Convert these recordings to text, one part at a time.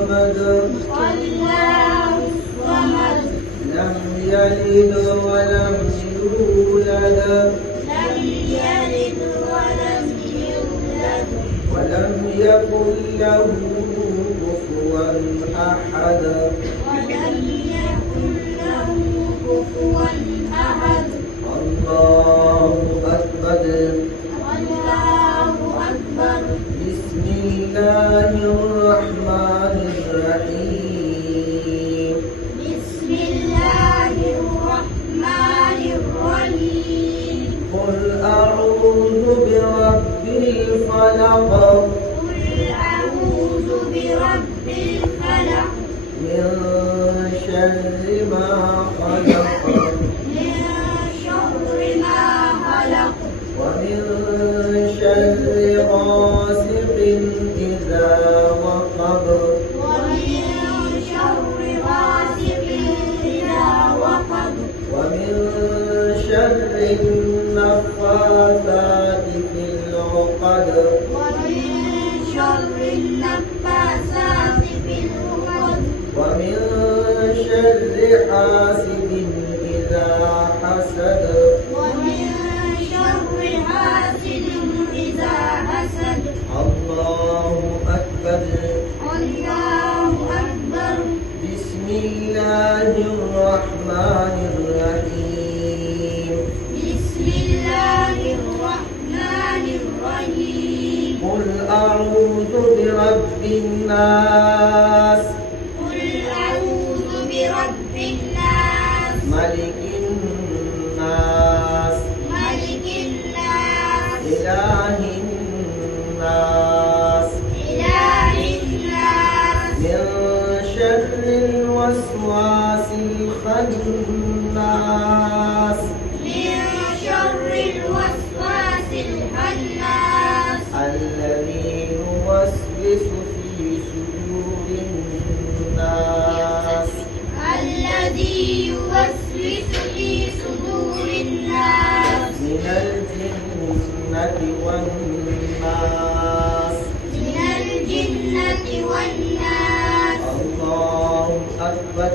الصمد الله الصمد لم يلد ولم يولد لم يلد ولم يولد ولم يكن له كفوا أحد ولم يكن له كفوا أحد الله أكبر الله أكبر بسم الله الرحمن الرحيم بسم الله الرحمن الرحيم قل أعوذ برب الفلق قل أعوذ برب الفلق من شر ما خلق من شر ما خلق ومن شر غاسق إذا وقب ومن شر غاسق إذا وقب ومن شر النفاثات في العقد ومن شر النفاثات في العقد ومن شر حاسد إذا حسد ومن شر حاسد إذا حسد الله أكبر الله أكبر بسم الله الرحمن الرحيم بسم الله الرحمن الرحيم قل أعوذ برب الناس قل أعوذ برب الناس ملك الناس ملك الناس إله الناس إله الناس من شر الوسواس الخناس من شر الوسواس الخناس الذي يوسوس في صدور الناس الذي يوسوس في صدور الناس من الجنة والناس من الجنة والناس الله أكبر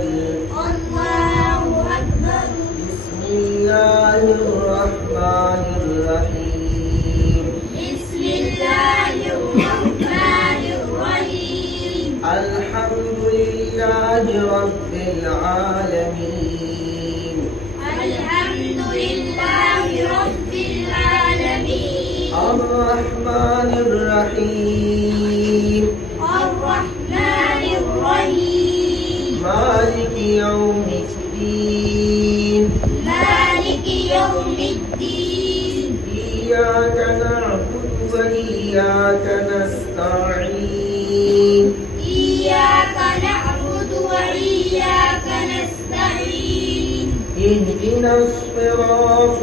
الله أكبر بسم الله الرحمن الرحيم بسم الله الرحمن الرحيم الحمد لله رب العالمين الحمد لله رب العالمين الرحمن الرحيم الرحمن الرحيم مالك يوم الدين مالك يوم الدين إياك نعبد وإياك نستعين إياك نعبد وإياك نستعين اهدنا الصراط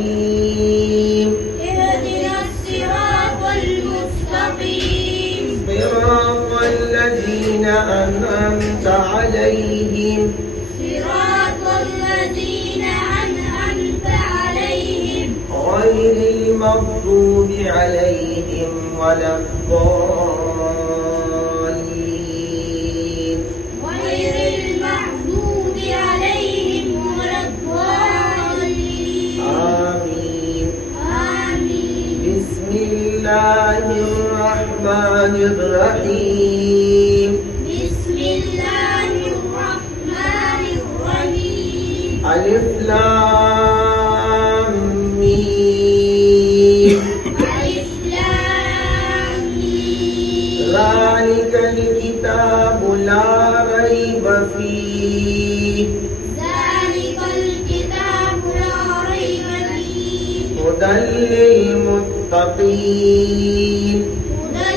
المستقيم اهدنا الصراط المستقيم صراط الذين أنعمت عليهم صراط الذين أنعمت عليهم غير المغضوب عليهم ولا الضالين غير المغضوب عليهم ولا الضالين آمين آمين بسم الله الرحمن الرحيم بسم الله الرحمن الرحيم ألف لام ميم ألف لام ميم ذلك الكتاب لا ريب فيه ذلك الكتاب لا ريب فيه هدى للمتقين هدى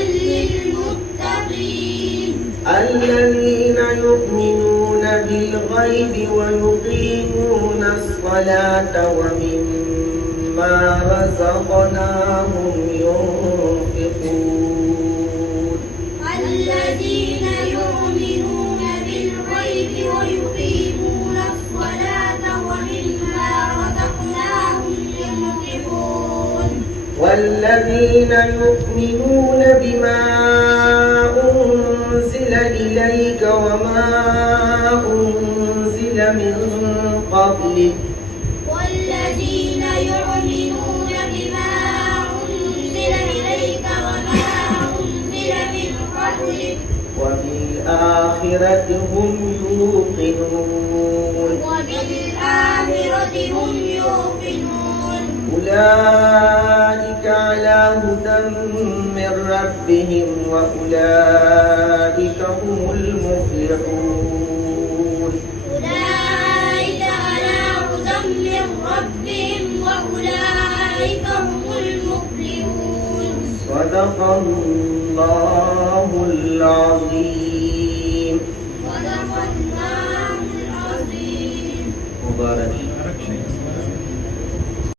للمتقين الذين يؤمنون بالغيب ويقيمون الصلاة ومما رزقناهم ينفقون الذين يؤمنون بالغيب ويقيمون الصلاة ومما رزقناهم ينفقون والذين يؤمنون بما إليك وما أنزل من قبلك والذين يؤمنون بما أنزل إليك وما أنزل من قبلك وبالآخرة هم يوقنون أولئك على هدى من ربهم وأولئك هم المفلحون أولئك على هدى من ربهم وأولئك هم المفلحون صدق الله العظيم صدق الله العظيم مبارك